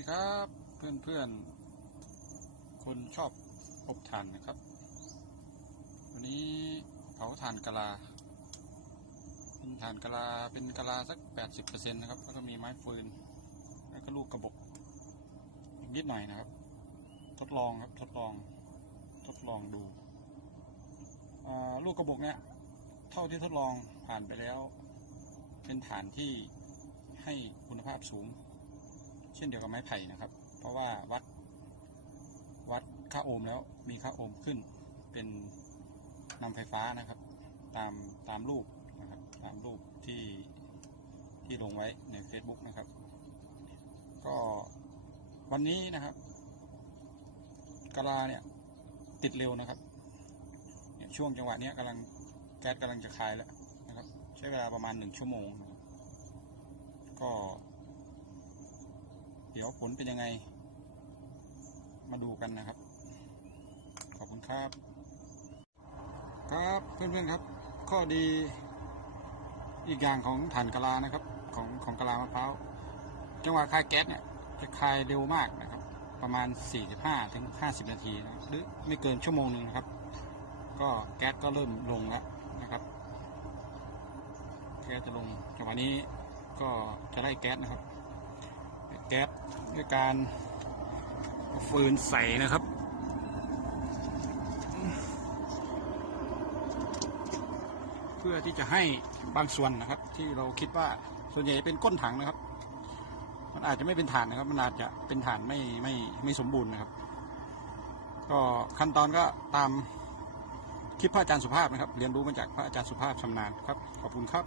ดีครับเพื่อนเพื่อนๆคนชอบอบถ่านนะครับ วันนี้เผาถ่านกะลาเป็นถ่านกะลาเป็นกะลาสักแปดสิบเปอร์เซ็นต์นะครับแล้วก็มีไม้ฟืน แล้วก็ลูกกระบอกอีกนิดหน่อยนะครับ ทดลองครับทดลองทดลองดูลูกกระบอกเนี่ยเท่าที่ทดลองผ่านไปแล้ว เป็นฐานที่ให้คุณภาพสูง เช่นเดียวกับไม้ไผ่นะครับ เพราะว่าวัดวัดค่าโอห์มแล้วมีค่าโอห์มขึ้น เป็นนำไฟฟ้านะครับ ตามตามรูปนะครับ ตามรูปที่ที่ลงไว้ใน Facebook นะครับ ก็วันนี้นะครับกะลาเนี่ยติดเร็วนะครับเนี่ยช่วงจังหวะนี้กำลังแก๊สกำลังจะคายแล้วนะครับ ใช้เวลาประมาณหนึ่งชั่วโมงนะครับก็ ดี๋ยวผลเป็นยังไง มาดูกันนะครับ ขอบคุณครับ ครับเพื่อนๆครับ ข้อดีอีกอย่างของถ่านกะลานะครับ ของของกะลามะพร้าวจังหวะคายแก๊สเนี่ยจะคายเร็วมากนะครับ ประมาณ 45ถึง50 นาทีนะหรือไม่เกินชั่วโมงหนึ่งนะครับ ก็แก๊สก็เริ่มลงแล้วนะครับ แก๊สจะลงจังหวะนี้ก็จะได้แก๊สนะครับ แก๊สด้วยการฟืนใส่นะครับ เพื่อที่จะให้บางส่วนนะครับ ที่เราคิดว่าส่วนใหญ่เป็นก้นถังนะครับ มันอาจจะไม่เป็นฐานนะครับ มันอาจจะเป็นฐานไม่ไม่ไม่สมบูรณ์นะครับ ก็ขั้นตอนก็ตามคลิปพระอาจารย์สุภาพนะครับ เรียนรู้มาจากพระอาจารย์สุภาพชำนาญครับ ขอบคุณครับ